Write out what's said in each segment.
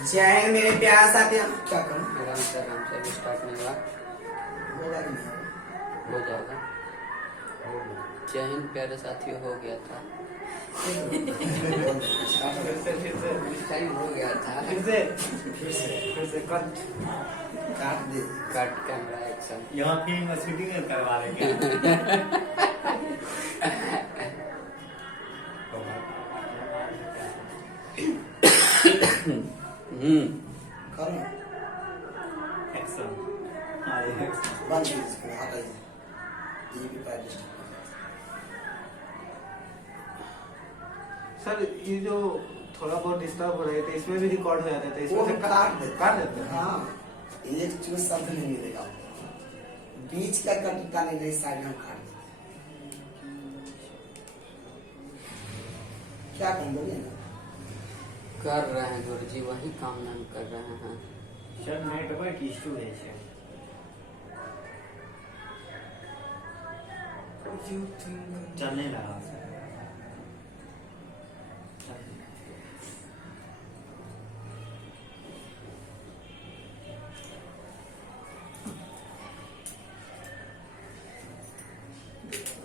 जय हिंद मेरे प्यारे साथियों। क्या करूं? आराम से स्टार्ट नहीं हुआ। होगा कि नहीं हो जाएगा। जय हिंद प्यारे साथियों हो गया था। टाइम हो गया था। फिर से काट दे। Cut camera action. यहाँ फिल्म शूटिंग करवा रहे हैं। करो एक्शन। हाँ ये एक्शन। बंद कीजिए इसको, हटाइए। ये भी प्राइवेट है। सर ये जो थोड़ा बहुत डिस्टर्ब हो रहे थे इसमें भी रिकॉर्ड हो जाता है, वो इसमें से काट दे। काट देते हैं। हाँ, एक चूज शब्द नहीं मिलेगा। बीच का कटता नहीं, साइड में काट देते। क्या करूं बोलिए ना। कर रहे हैं गुरुजी, वही काम नहीं कर रहे हैं। सर नेटवर्क इशू है सर। चलने लगा सर।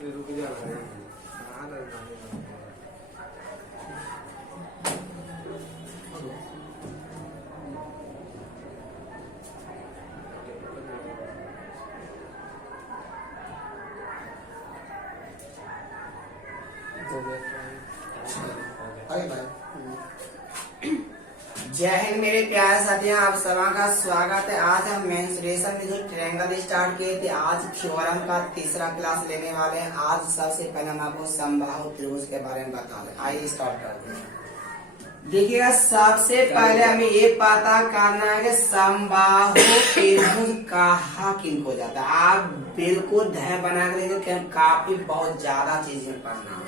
रुक जा रहा है। अरे भाई, जय हिंद मेरे प्यारे साथियों, आप सभी का स्वागत है। आज हम मेंसुरेशन में जो ट्रायंगल स्टार्ट किए थे, आज थ्योरम का तीसरा क्लास लेने वाले हैं। आज सबसे पहले हम आपको समबाहु त्रिभुज के बारे में बता दें। आइए स्टार्ट करते हैं। देखिएगा, सबसे पहले हमें ये पता करना है कि समबाहु त्रिभुज कहाँ किनको जाता है। आप बिल्कुल ध्यान बना कर देखिए, काफी बहुत ज्यादा चीजें पढ़ना है।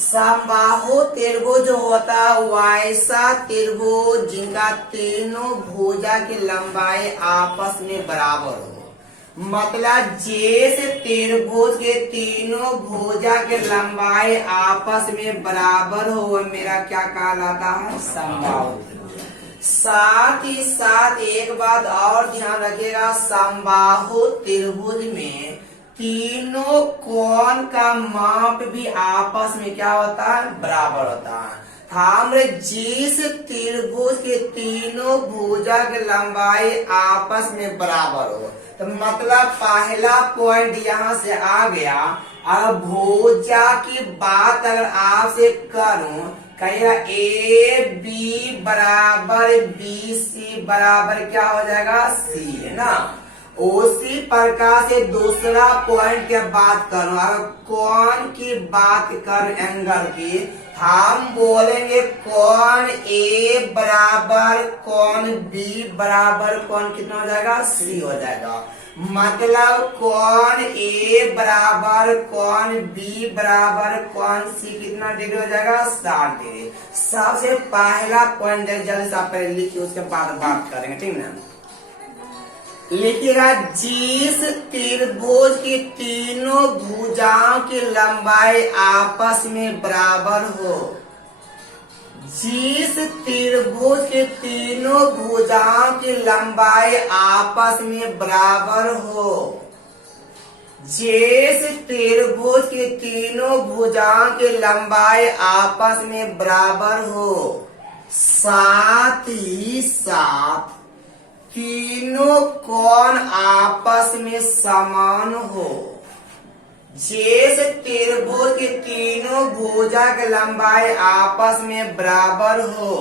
समबाहु त्रिभुज जो होता है वैसा त्रिभुज जिनका तीनों भुजा की लंबाई आपस में बराबर हो। मतलब जैसे त्रिभुज के तीनों भुजा की लंबाई आपस में बराबर हो, वो मेरा क्या कहलाता है? समबाहु त्रिभुज। साथ ही साथ एक बात और ध्यान रखिएगा, समबाहु त्रिभुज में तीनों कोण का माप भी आपस में क्या होता है? बराबर होता है। हम जिस त्रिभुज के तीनों भुजा की लंबाई आपस में बराबर हो, तो मतलब पहला पॉइंट यहाँ से आ गया। अब भुजा की बात अगर आपसे करूं, कहेगा ए बी बराबर बी सी बराबर क्या हो जाएगा? सी, है ना। उसी प्रकार से दूसरा पॉइंट की बात करूं, अगर कोण की बात कर एंगल की, हम बोलेंगे कोण ए बराबर कोण बी बराबर कोण कितना हो जाएगा? सी हो जाएगा। मतलब कोण ए बराबर कोण बी बराबर कोण सी कितना डिग्री हो जाएगा? 60 डिग्री। सबसे पहला पॉइंट जल्दी से आप पहले लिखिए, उसके बाद बात करेंगे, ठीक ना। लिखिएगा, जिस त्रिभुज की तीनों भुजाओं की लंबाई आपस में बराबर हो, जिस त्रिभुज की तीनों भुजाओं की लंबाई आपस में बराबर हो, जिस त्रिभुज की तीनों भुजाओं की लंबाई आपस में बराबर हो, साथ ही साथ तीनों कोण आपस में समान हो। जैसे त्रिभुज की तीनों भुजा की लंबाई आपस में बराबर हो,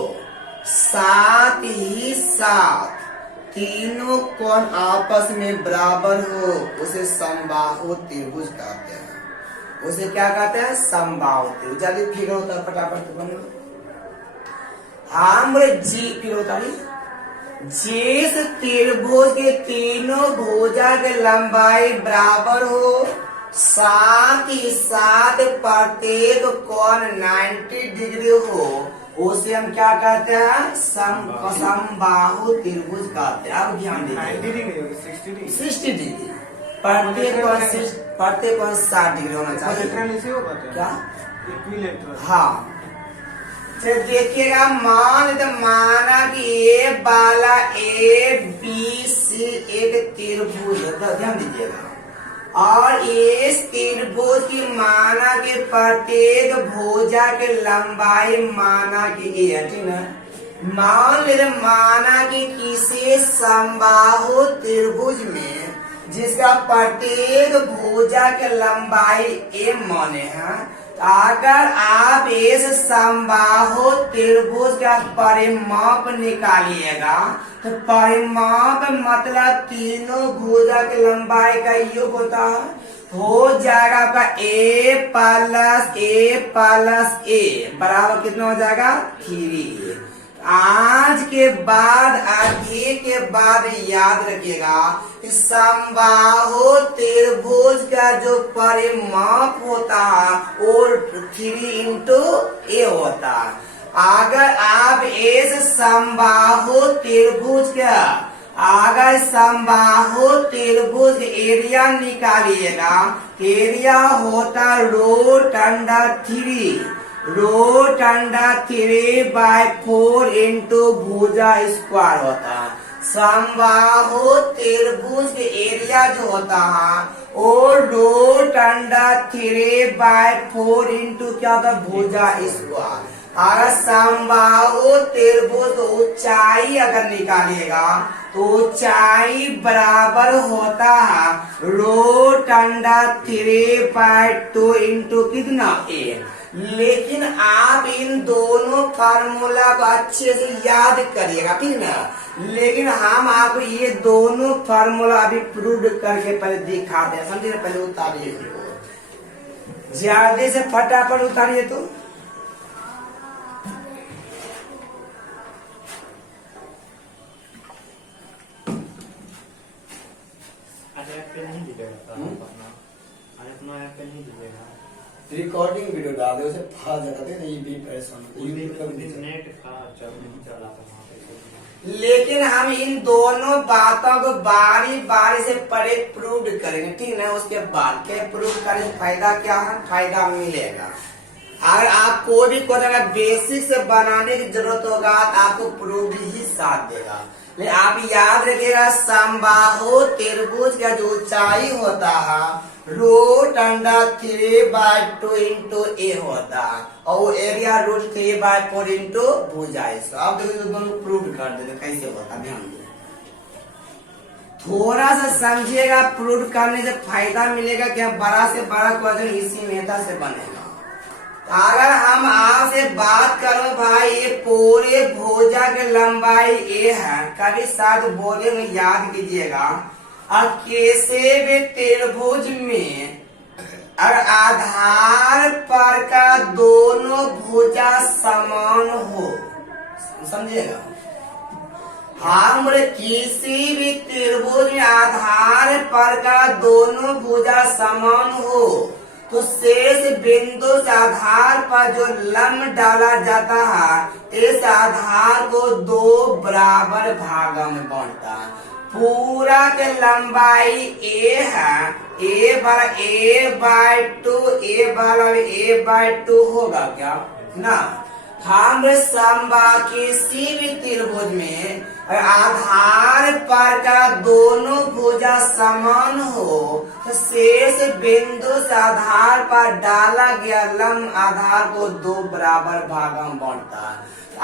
साथ ही साथ तीनों कोण आपस में बराबर हो, उसे समबाहु त्रिभुज कहते हैं। उसे क्या कहते हैं? समबाहु त्रिभुज। जल्दी फिगर होता है, फटाफट बनो। हम जी फिगर होता है, जिस त्रिभुज के तीनों भुजा की लंबाई बराबर हो, साथ ही साथ प्रत्येक कोण 90 डिग्री हो, उसे हम क्या कहते हैं? समबाहु त्रिभुज कहते हैं। अब ध्यान दीजिए, 90 डिग्री होगी, 60 डिग्री प्रत्येक कोण 60 डिग्री होना चाहिए। क्या? इक्विलेटरल। हाँ, देखिएगा, माना कि वाला ए बी सी एक त्रिभुज है, तो ध्यान दीजिएगा। और इस त्रिभुज की माना के प्रत्येक भुजा की लंबाई माना की ए है, ठीक है। मान ले माना कि किसी समबाहु त्रिभुज में जिसका प्रत्येक भुजा की लंबाई ए माने हैं, अगर आप इस समबाहु त्रिभुज का परिमाप निकालिएगा तो परिमाप मतलब तीनों भुजा की लंबाई का योग होता है, हो जाएगा आपका ए प्लस ए बराबर कितना हो जाएगा 3। आज के बाद आगे के बाद याद रखिएगा कि समबाहु त्रिभुज का जो परिमाप होता है वो 3 इंटू ए होता है। अगर आप इस समबाहु त्रिभुज का अगर समबाहु त्रिभुज एरिया निकालिएगा, एरिया होता √3/4 इंटू भुजा स्क्वायर होता है। समबाहु त्रिभुज के एरिया जो होता है वो √3/4 इंटू क्या होता है भुजा स्क्वायर। अगर समबाहु त्रिभुज ऊंचाई अगर निकालिएगा तो ऊंचाई बराबर होता है √3/2 इंटू कितना ए। लेकिन आप इन दोनों फार्मूला को अच्छे से याद करिएगा, ठीक ना। लेकिन हम आपको ये दोनों फार्मूला अभी प्रूव करके पहले दिखाते हैं, समझे। पहले उतारिए, जल्दी से फटाफट उतारिए। तो रिकॉर्डिंग वीडियो डाल दे, उसे फा जाते हैं, ये भी परेशान नेट चल नहीं चला था वहाँ पे। लेकिन हम इन दोनों बातों को बारी बारी से पढ़े प्रूव करेंगे, ठीक है। उसके बाद क्या प्रूव करें, फायदा क्या है, फायदा मिलेगा। अगर आप कोई भी कोड अगर बेसिक से बनाने की जरूरत होगा तो आपको प्रूव ही साथ देगा। लेकिन आप याद रखिएगा समबाहु त्रिभुज का जो ऊंचाई होता है √3/2 इंटू ए होता है और वो एरिया √3/4 इंटू भुजा। अब देखिए दोनों प्रूव कर देते कैसे होता, ध्यान दीजिए। थोड़ा सा समझिएगा, प्रूव करने से फायदा मिलेगा कि बड़ा से बड़ा क्वेश्चन इसी मेथड से बनेगा। अगर हम आपसे बात करूं भाई ये पूरे भुजा की लंबाई ए है, कभी साथ बोलेंगे याद कीजिएगा। अब कैसे भी त्रिभुज में अगर आधार पर का दोनों भुजा समान हो, समझिएगा। हम किसी भी त्रिभुज में आधार पर का दोनों भुजा समान हो तो शेष बिंदु से आधार पर जो लंब डाला जाता है इस आधार को 2 बराबर भागों में बांटता है। पूरा के लंबाई ए है, ए वाला a/2 होगा क्या ना। हम किसी भी त्रिभुज में आधार पर का दोनों भुजा समान हो तो शेष बिंदु से आधार पर डाला गया लंब आधार को 2 बराबर भागों में बांटता है।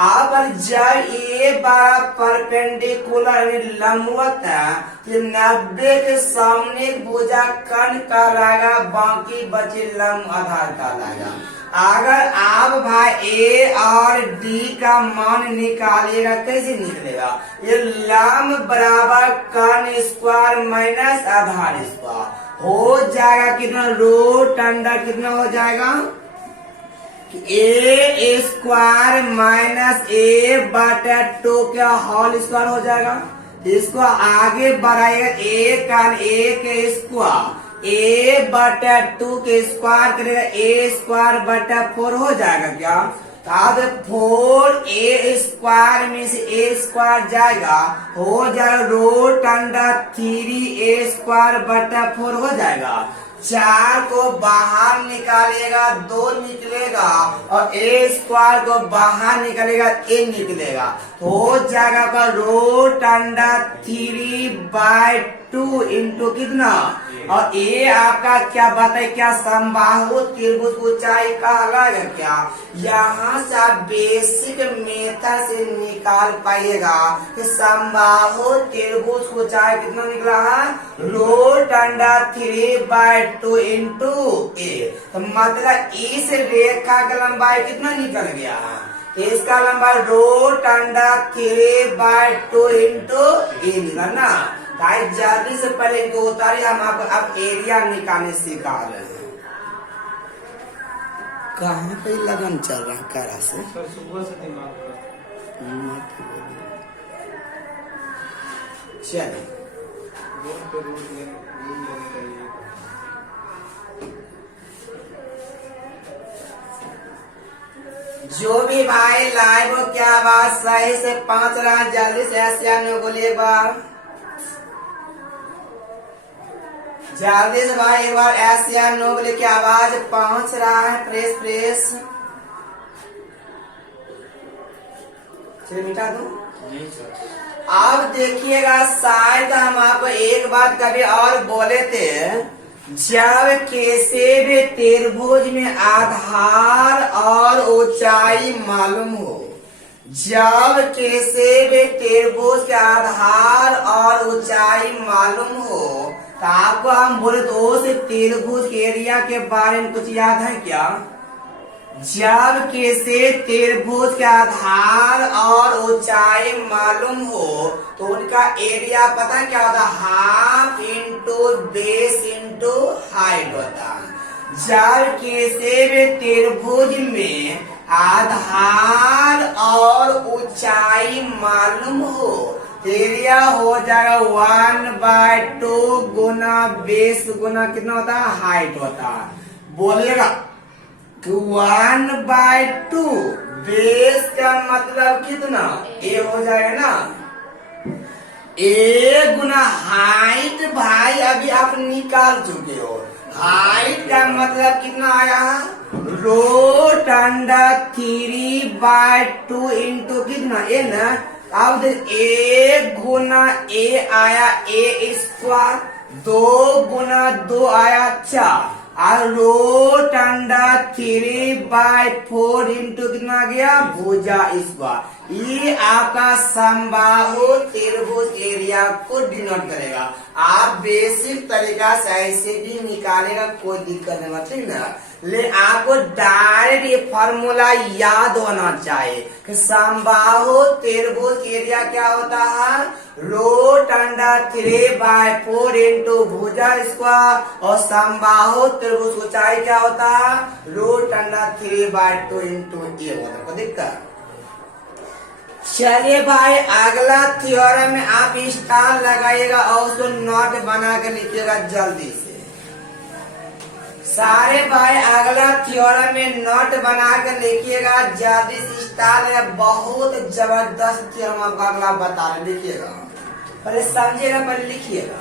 अब जब ये बार परपेंडिकुलर लंबवत है तो 90 के सामने भुजा कर्ण कहलाएगा, बाकी बचे लंब आधार कहलाएगा। अगर आप भाई ए और डी का मान निकालिएगा, कैसे निकलेगा, ये लंब बराबर कर्ण स्क्वायर माइनस आधार स्क्वायर हो जाएगा कितना, रूट अंडर कितना हो जाएगा ए स्क्वायर माइनस a/2 का होल स्क्वायर हो जाएगा। इसको आगे बढ़ाएगा, ए का स्क्वायर a/2 के स्क्वायर करेगा, a²/4 हो जाएगा क्या। अब 4a स्क्वायर में से a स्क्वायर जाएगा, हो जाएगा √3a²/4 हो जाएगा। 4 को बाहर निकालेगा 2 निकलेगा और ए स्क्वायर को बाहर निकालेगा ए निकलेगा, तो हो जाएगा आपका रूट अंडर 3/2 इंटू कितना, और ये आपका क्या बताए, क्या समबाहु त्रिभुज ऊंचाई का अलग है क्या। यहाँ से आप बेसिक मेथड से निकाल पाइएगा कि समबाहु त्रिभुज ऊंचाई कितना निकला है, रूट अंडर 3/2 इंटू ए। तो मतलब इस रेखा का लंबाई कितना निकल गया है, इसका लंबाई रूट अंडर 3/2 इंटू ए निकला ना। भाई जल्दी से पहले इनको उतारिए, हम आपको अब एरिया निकालने सिखा रहे हैं। कहाँ पे लगन चल रहा है करा से सर सुबह से दिमाग का चलिए रूम पे रूम लेने का ये जो भी भाई लाइव हो क्या बात सही से 5 रहा, जल्दी से एशिया ने बोलिए एक बार, जल्दी से भाई एक बार एशिया नो बोले की आवाज पहुंच रहा है, प्रेस प्रेस चलिए मिटा दो। नहीं सर, अब देखिएगा शायद हम आपको एक बात कभी और बोले थे, जब किसी भी त्रिभुज में आधार और ऊंचाई मालूम हो, जब किसी भी त्रिभुज के आधार और ऊंचाई मालूम हो, तो आपको हम बोले तो उस त्रिभुज के एरिया के बारे में कुछ याद है क्या। जब किसी त्रिभुज के आधार और ऊंचाई मालूम हो तो उनका एरिया पता क्या होता है, half into base into height होता है। जब किसी भी त्रिभुज में आधार और ऊंचाई मालूम हो, एरिया हो जाएगा 1/2 गुना बेस गुना कितना होता है, हाइट होता है। बोलिएगा 1/2 बेस का मतलब कितना, ए हो जाएगा ना, ए गुना हाइट। भाई अभी आप निकाल चुके हो, हाइट का मतलब कितना आया, रूट अंडर 3/2 इंटू कितना ए ना। अब ए गुना ए आया ए स्क्वायर, 2 गुना 2 आया 4, और रूट अंडर 3/4 इंटू कितना गया, भुजा स्क्वायर। ये आपका समबाहु त्रिभुज एरिया को डिनोट करेगा। आप बेसिक तरीका से ऐसे भी निकालेगा, कोई दिक्कत नहीं, ठीक ना। ले आपको डायरेक्ट ये फॉर्मूला याद होना चाहिए कि समबाहु त्रिभुज एरिया क्या होता है, रूट अंडर 3/4 इंटू भुजा स्क्वायर, और समबाहु त्रिभुज ऊंचाई क्या होता है, रूट अंडर 3/2 इंटू ए होता है। कोई दिक्कत। चलिए भाई अगला थ्योरम में आप स्टार लगाइएगा और उसको नोट बना कर लिखिएगा जल्दी से। सारे भाई अगला थ्योरम में नोट बना कर लिखिएगा जल्दी से, स्टार है, बहुत जबरदस्त थ्योरम आपको अगला बता रहे, लिखिएगा। पहले समझिएगा, पहले लिखिएगा,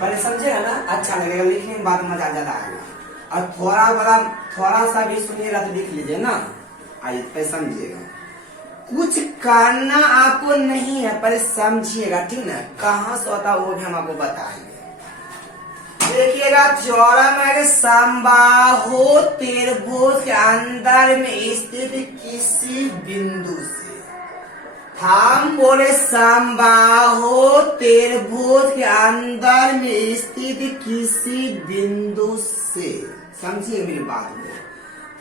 पहले समझिएगा ना, अच्छा लगेगा लिखने में, बात मजा ज्यादा आएगा। और थोड़ा सा भी सुनिएगा तो लिख लीजिए ना। आइए पहले समझिएगा, कुछ करना आपको नहीं है, पहले समझिएगा, ठीक ना। कहाँ से होता वो भी हम आपको बताएंगे। देखिएगा थ्योरम है कि समबाहु त्रिभुज के अंदर में स्थित किसी बिंदु से, हम बोले समबाहु त्रिभुज के अंदर में स्थित किसी बिंदु से, समझिए मेरी बात को।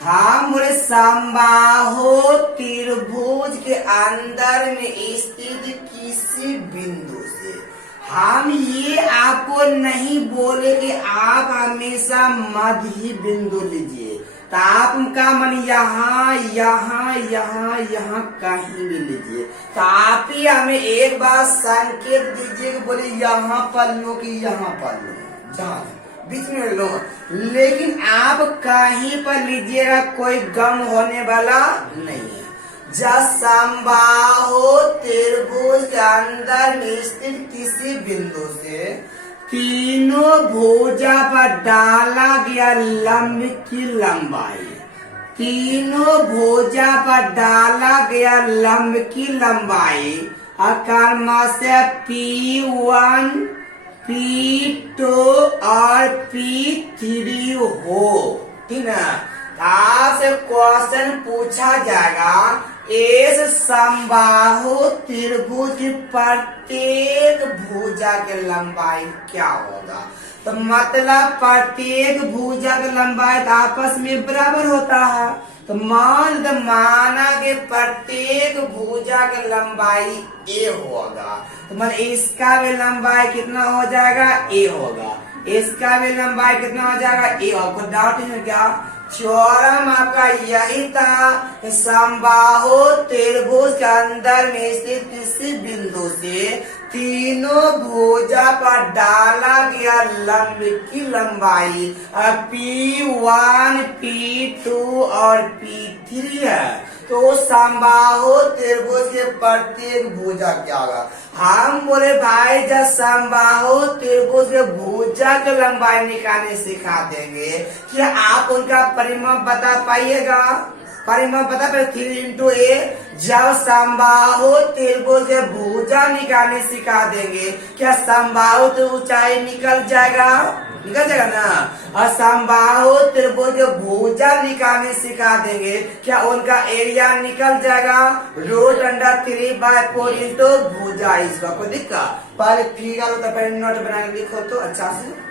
हम बोले समबाहु त्रिभुज के अंदर में स्थित किसी बिंदु से, हम ये आपको नहीं बोले कि आप हमेशा मध्य बिंदु लीजिए, तो आपका मन यहाँ यहाँ यहाँ यहाँ कहीं भी लीजिए, तो आप ही हमें एक बार संकेत दीजिए कि बोले यहाँ पर लो कि यहाँ पर लो, जहाँ बीच में लो, लेकिन आप कहीं पर लीजिएगा, कोई गम होने वाला नहीं है। जब समबाहु त्रिभुज के अंदर में स्थित किसी बिंदु से तीनों भुजा पर डाला गया लंब की लंबाई, तीनों भुजा पर डाला गया लंब की लंबाई कर्म से P1, P2 और P3 हो। ठीक है, आपसे क्वेश्चन पूछा जाएगा इस समबाहु त्रिभुज की प्रत्येक भुजा की लंबाई क्या होगा। तो मतलब प्रत्येक भुजा की लंबाई आपस में बराबर होता है। तो माना कि प्रत्येक भुजा की लंबाई a होगा। तो मतलब इसका भी लंबाई कितना हो जाएगा, a होगा। इसका भी लंबाई कितना हो जाएगा, a होगा। डाउट है क्या? थ्योरम आपका यही था, समबाहु त्रिभुज के अंदर में स्थित किसी बिंदु से तीनों भुजा पर डाला गया लंब की लंबाई P1, P2 और P3 है। तो समबाहु त्रिभुज के प्रत्येक भुजा क्या होगा। हम बोले भाई जब समबाहु त्रिभुज के भुजा की लंबाई निकालने सिखा देंगे, क्या आप उनका परिमाप बता पाइएगा? परिमाप बता पाए 3 into a। जब समबाहु त्रिभुज के भुजा निकालने सिखा देंगे, क्या समबाहु तो ऊंचाई निकल जाएगा, निकल जाएगा ना। और समबाहु त्रिभुज के भुजा निकालने सिखा देंगे, क्या उनका एरिया निकल जाएगा। √3/4 into भुजा। इसका कोई दिक्कत? पहले फिगर होता, पहले नोट बना के लिखो तो अच्छा से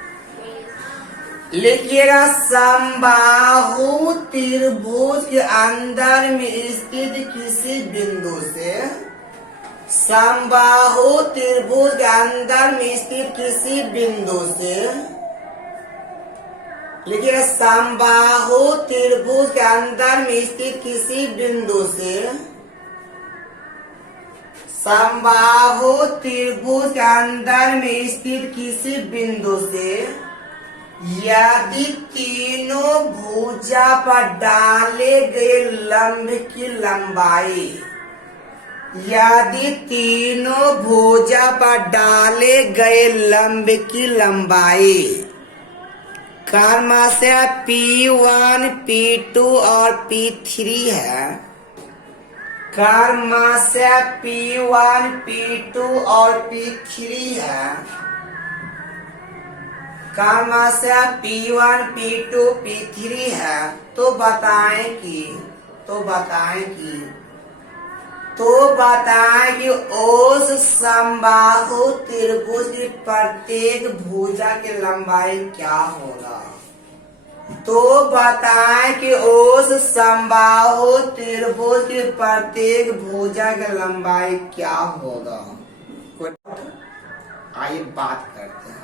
लिखिएगा। समबाहु त्रिभुज के अंदर में स्थित किसी बिंदु से, समबाहु त्रिभुज के अंदर में स्थित किसी बिंदु से, लिखिएगा समबाहु त्रिभुज के अंदर में स्थित किसी बिंदु से, समबाहु त्रिभुज के अंदर में स्थित किसी बिंदु से यदि तीनों भुजा पर डाले गए लंब की लंबाई, यदि तीनों भुजा पर डाले गए लंब की लंबाई क्रमशः P1, P2 और P3 है, क्रमशः P1, P2 और P3 है, क्रमशः P1, P2, P3 है, तो बताएं कि उस समबाहु त्रिभुज की प्रत्येक भुजा की लंबाई क्या होगा। तो बताएं कि उस समबाहु त्रिभुज की प्रत्येक भुजा की लंबाई क्या होगा। आइए बात करते हैं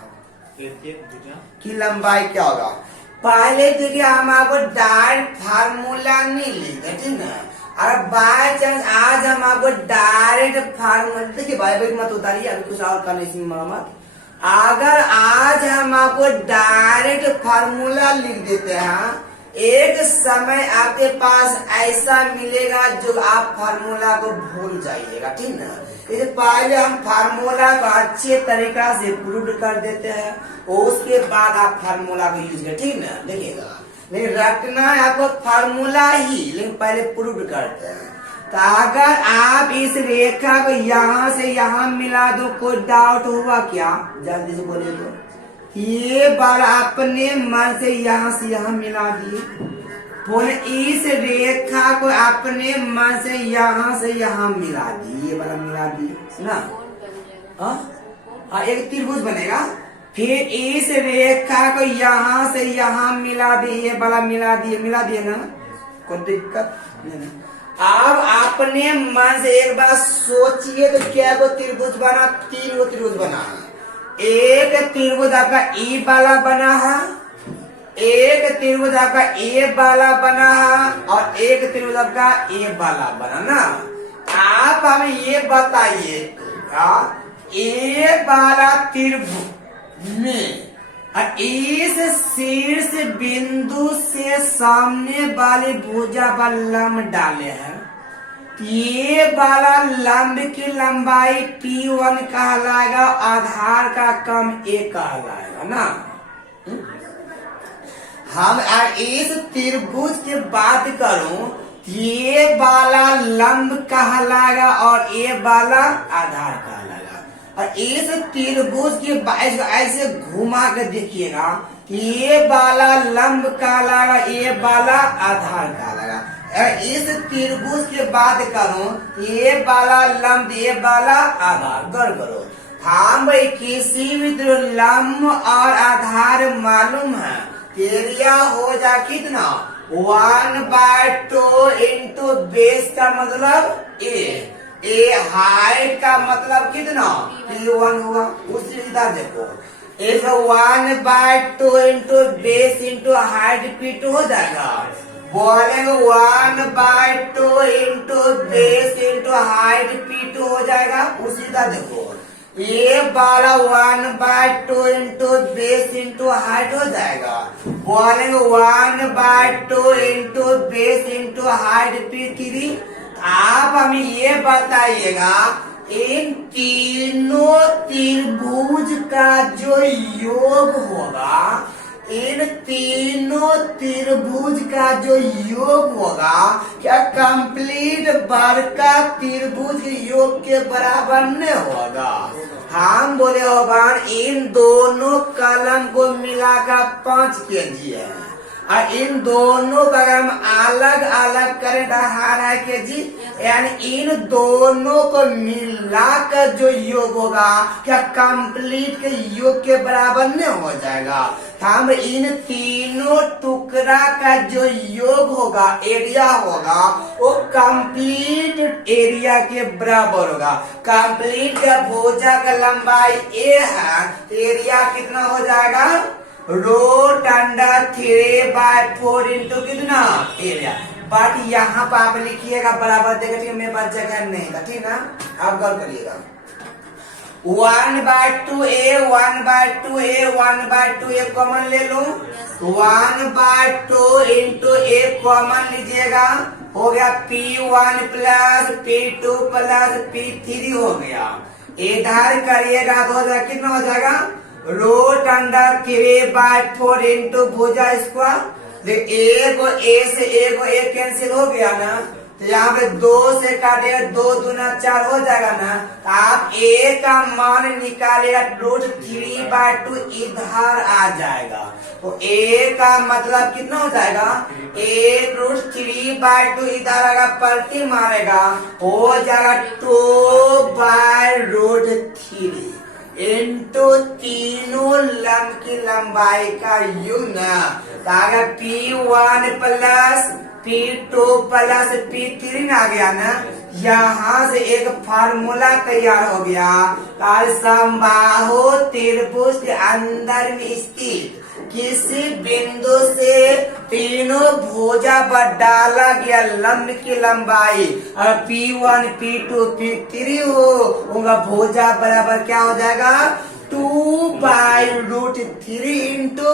कि लंबाई क्या होगा। पहले देखिए हम आपको डायरेक्ट फार्मूला नहीं लिखे, ठीक है। और बाय चांस आज हम आपको डायरेक्ट फार्मूला, देखिए भाई मत उतारिए, अभी कुछ और करने से मत। अगर आज हम आपको डायरेक्ट फार्मूला लिख देते हैं, एक समय आपके पास ऐसा मिलेगा जो आप फार्मूला को भूल जाइएगा, ठीक ना। इससे पहले हम फार्मूला को अच्छे तरीका से प्रूव कर देते हैं, उसके बाद आप फार्मूला को यूज करें, ठीक ना। देखिएगा, लेकिन रखना है आपको फार्मूला ही, लेकिन पहले प्रूव करते हैं। तो अगर आप इस रेखा को यहाँ से यहाँ मिला दो, कोई डाउट हुआ क्या? जल्दी से बोले तो। ये बार अपने मन से यहाँ मिला दिए, बोले इस रेखा को अपने मन से यहाँ मिला दी, ये वाला मिला दिए ना। हाँ, एक त्रिभुज बनेगा। फिर इस रेखा को यहाँ से यहाँ मिला दिए, ये वाला मिला दिए ना, कोई दिक्कत नहीं। अब अपने मन से एक बार सोचिए तो क्या को त्रिभुज बना? 3 त्रिभुज बना है। एक त्रिभुज आपका ई वाला बना है, एक त्रिभुज आपका ए वाला बना है, और एक त्रिभुज आपका ए वाला बना ना। आप हमें ये बताइए, ए वाला त्रिभुज में इस शीर्ष बिंदु से सामने वाली भुजा पर लंब डाले हैं, ये वाला लंब की लंबाई P1 कहलाएगा, आधार का कम A कहलाएगा ना। हम इस त्रिभुज की बात करूं, ये वाला लंब कहलाएगा और ये वाला आधार कहलाएगा। और इस त्रिभुज के ऐसे घुमा के देखिएगा, ये वाला लंब कहलाएगा, ये वाला आधार कहलाएगा। इस त्रिभुज की बात करूं, ये वाला लंब, ये वाला आधार। गौर करो, हम भाई किसी भी लंब और आधार मालूम है, एरिया हो जा कितना 1/2 इंटू बेस का मतलब ए हाइट का मतलब कितना P1 होगा। उसी इधर देखो, इस 1/2 into base into height P2 हो जाएगा। बोलेंगे 1/2 into base into height P2 हो जाएगा। उसी तरह देखो, ये वाला 1/2 इंटू बेस इंटू हाइट हो जाएगा। बोलेंगे 1/2 into base into height P3। आप हमें ये बताइएगा, इन तीनों त्रिभुज का जो योग होगा, इन तीनों त्रिभुज का जो योग होगा, क्या कंप्लीट वर्ग त्रिभुज के योग के बराबर नहीं होगा। हम बोले होगा इन दोनों कलम को मिलाकर 5 kg है, और इन दोनों का अगर हम अलग अलग करें 2.5 kg, यानी इन दोनों को मिलाकर जो योग होगा, क्या कंप्लीट के योग के बराबर नहीं हो जाएगा। हम इन तीनों टुकड़ा का जो योग होगा, एरिया होगा, वो कंप्लीट एरिया के बराबर होगा। कंप्लीट का भुजा का लंबाई ए है, एरिया कितना हो जाएगा √3/4 इंटू कितना एरिया। बट यहाँ पर आप लिखिएगा बराबर देगा, ठीक है, मेरे पास जगह नहीं था, ठीक ना। आप गौर करिएगा, 1/2a 1/2a कॉमन ले लूं, 1/2 इंटू a कॉमन लीजिएगा, हो गया P1 plus P2 plus P3 हो गया। इधर करिएगा तो हो जाएगा, कितना हो जाएगा √3/4 इंटू भुजा स्क्वायर। एक ए से एक कैंसिल हो गया ना, तो यहाँ पे 2 से काटेगा, 2 दूना 4 हो जाएगा ना। तो आप ए का मान निकालेगा √3/2 इधर आ जाएगा। तो ए का मतलब कितना हो जाएगा, ए √3/2 इधर आएगा, पलटी मारेगा, हो जाएगा 2/√3 इंटू तीनों लंब की लंबाई का योग। P1 plus P2 plus P3 आ गया ना। यहाँ से एक फार्मूला तैयार हो गया, समबाहु त्रिभुज के अंदर में स्थित किसी बिंदु से तीनों भुजा पर डाला गया लंब की लंबाई और P1 P2 P3 हो, उनका भुजा बराबर क्या हो जाएगा 2/√3 इंटू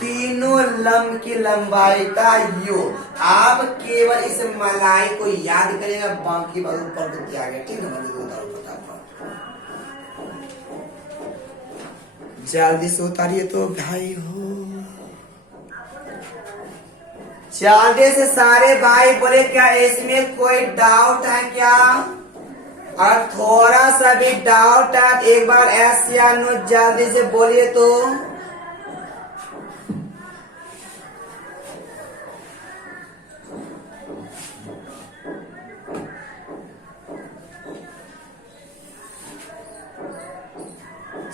तीनों लंब की लंबाई का योग। आप केवल इस मलाई को याद करेगा, बाकी बात ऊपर को दिया गया, ठीक है। जल्दी से उतारिए तो भाई हो, जल्दी से सारे भाई बोले, क्या इसमें कोई डाउट है क्या? और थोड़ा सा भी डाउट है एक बार एस या नो जल्दी से बोलिए तो।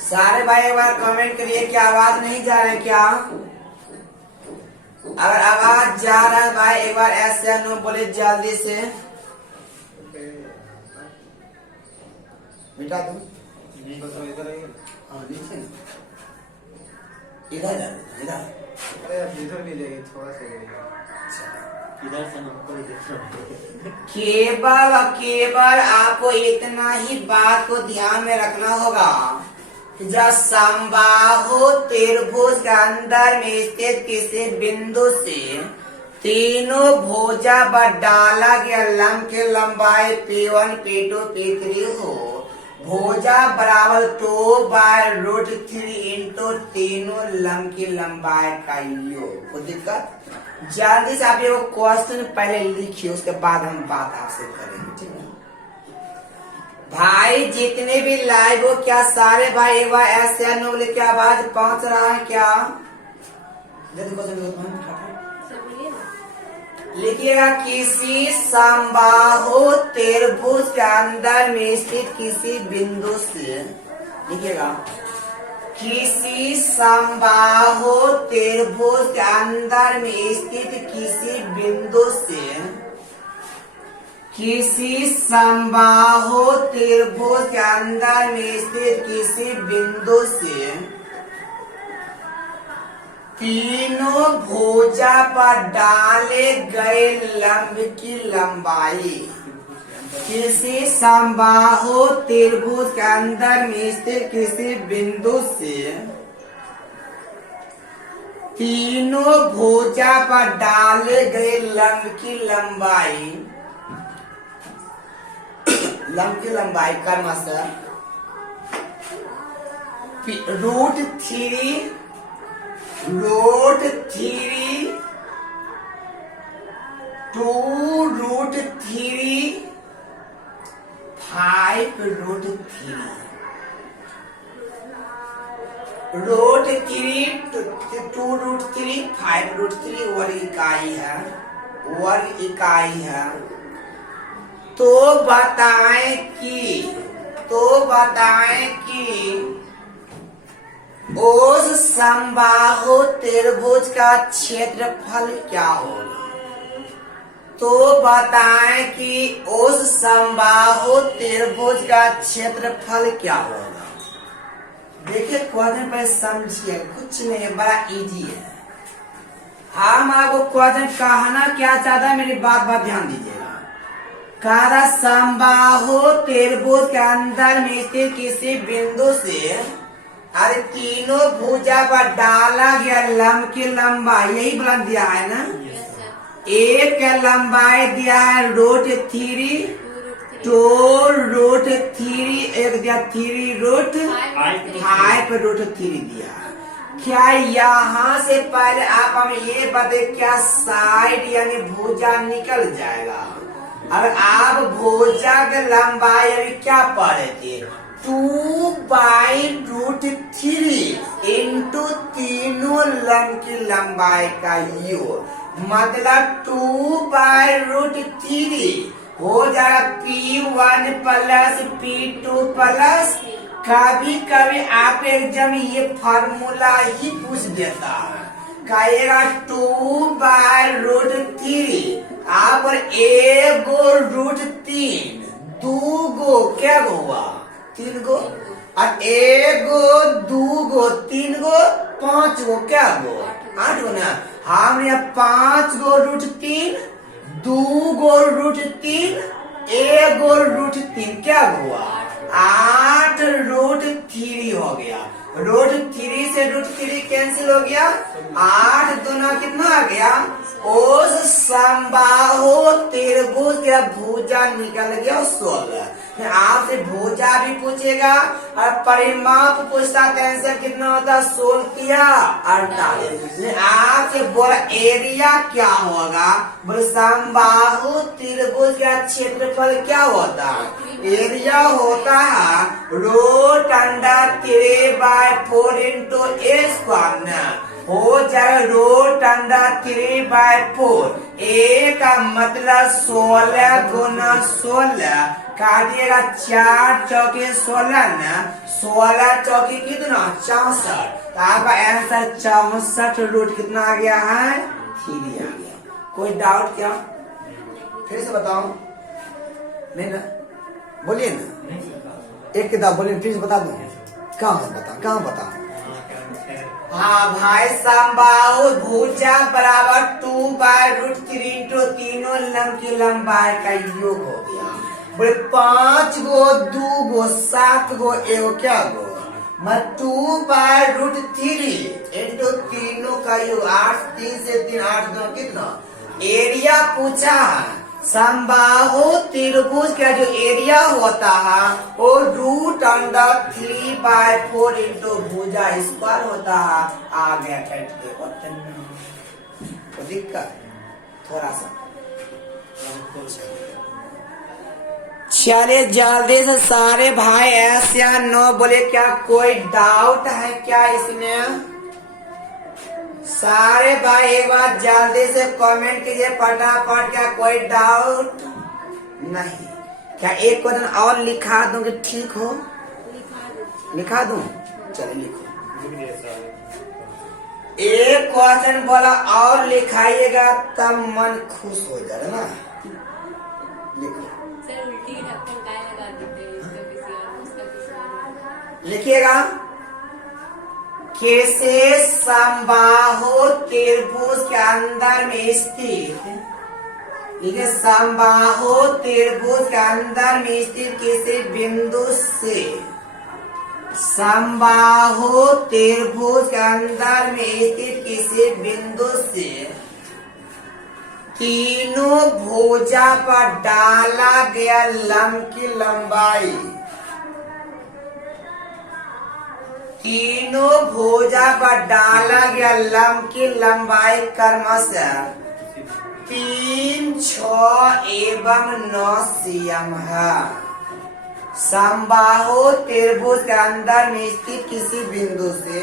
सारे भाई एक बार कमेंट करिए, क्या आवाज नहीं जा रहा है क्या? अगर आवाज जा रहा है भाई एक बार एस या नो बोले जल्दी से। बेटा तुम इधर आइए, इधर इधर अरे आप इधर भी जाइए, थोड़ा सा जाइए। इधर से हमको केवल और केवल आपको इतना ही बात को ध्यान में रखना होगा कि जब समबाहु त्रिभुज के अंदर में स्थित किसी बिंदु से तीनों भुजा पर डाला गया लंब की लंबाई P1 P2 P3 हो। भुजा बराबर 2/√3 इंटू तीनों लंब की लंबाई का योग। कोई दिक्कत? जल्दी से आप ये क्वेश्चन पहले लिखिए, उसके बाद हम बात आपसे करेंगे, ठीक है भाई? जितने भी लाइव हो क्या सारे भाई एक बार ऐसे या नो बोले क्या आवाज पहुंच रहा है क्या? लिखिएगा किसी समबाहु त्रिभुज के अंदर में स्थित किसी बिंदु से, लिखिएगा किसी समबाहु त्रिभुज के अंदर में स्थित किसी बिंदु से, किसी समबाहु त्रिभुज के अंदर में स्थित किसी बिंदु से तीनों भुजा पर डाले गए लंब की लंबाई, किसी समबाहु त्रिभुज के अंदर में स्थित किसी बिंदु से तीनों भुजा पर डाले गए लंब की लंबाई, लंब की लंबाई का मतलब √3 2√3 5√3 2√3 5√3 वर्ग इकाई है। तो बताएं कि उस समबाहु त्रिभुज का क्षेत्रफल क्या होगा? तो बताएं कि उस समबाहु त्रिभुज का क्षेत्रफल क्या होगा? देखिए क्वेश्चन पर समझिए, कुछ नहीं, बड़ा इजी है। हम आपको क्वेश्चन कहना क्या चाहता है, मेरी बात ध्यान दीजिएगा। कहा समबाहु त्रिभुज के अंदर में स्थित किसी बिंदु से अरे तीनों भुजा पर डाला गया लंब की लंबाई, यही बुलंद दिया है ना? एक का लंबाई दिया है √3 2√3, एक दिया 3√5√3 दिया। क्या यहाँ से पहले आप हमें ये बताए क्या साइड यानी भुजा निकल जाएगा? अब आप भुजा के लंबाई अभी क्या पढ़े थे? 2/√3 इंटू तीनों लंब की लंबाई का योग, मतलब 2/√3 हो जाएगा P1 प्लस P2 प्लस। कभी कभी आप एग्जाम ये फार्मूला ही पूछ देता है, कहेगा 2/√3 आप एगो √3 दूगो क्या हुआ 3 गो और एगो 2 गो 3 गो 5 गो क्या गो 8 गो ना। हम यहाँ 5 गो √3 2 गो √3 एगो √3 क्या हुआ 8 √3 हो गया। √3 से √3 कैंसिल हो गया, 8 दूना कितना आ गया? उस समबाहु त्रिभुज का भुजा निकल गया 16। आपसे भुजा भी पूछेगा और परिमाप पूछता तो आंसर कितना होता? 16 आपसे बोला एरिया क्या होगा? बोले समबाहु त्रिभुज का क्षेत्रफल क्या होता है? एरिया होता है √3/4 इंटू a स्क्वायर हो जाएगा √3/4। a का मतलब 16 गुना 16 काटिएगा 4 चौके 16 ना, 16 चौके कितना 64। तो आपका आंसर 64 रूट कितना आ गया है 3 आ गया। कोई डाउट क्या? फिर से बताओ नहीं ना, बोलिए ना, एक किताब बोलिए फिर से बता दूं। कहाँ बताओ? हाँ भाई समबाहु भुजा बराबर 2/√3 इंटू तीनों लंब की लंबाई का योग हो गया। बोले 5 गो 2 गो 7 गो एगो क्या गो, मैं 2/√3 इंटू तीनों का योग 8 3 से 3 8 2 कितना एरिया पूछा है। समबाहु त्रिभुज का जो एरिया होता है वो √3/4 इंटू भुजा स्क्वायर होता है। आ गया कट के क्वेश्चन में तो दिक्कत थोड़ा सा। चलिए जल्दी से सारे भाई एस या नो बोले। क्या कोई डाउट है क्या इसमें? सारे भाई एक बार जल्दी से कमेंट कीजिए फटाफट। क्या कोई डाउट नहीं? क्या एक क्वेश्चन और लिखा दूं कि ठीक हो? लिखा दूं? चलिए लिखो। एक क्वेश्चन बोला और लिखाइएगा तब मन खुश हो जाएगा ना। लिखो सर उल्टी ढक्कन काय लगा देते हैं इसका किसी और उसका किसी और। लिखिएगा। कैसे समबाहु त्रिभुज के अंदर में स्थित, ठीक है, समबाहु त्रिभुज के अंदर में स्थित किसी बिंदु से, समबाहु त्रिभुज के अंदर में स्थित किसी बिंदु से तीनों भुजा पर डाला गया लंब की लंबाई, तीनों भुजा पर डाला गया लंब की लंबाई क्रमशः 3, 6 एवं 9 cm है। समबाहु त्रिभुज के अंदर में स्थित किसी बिंदु से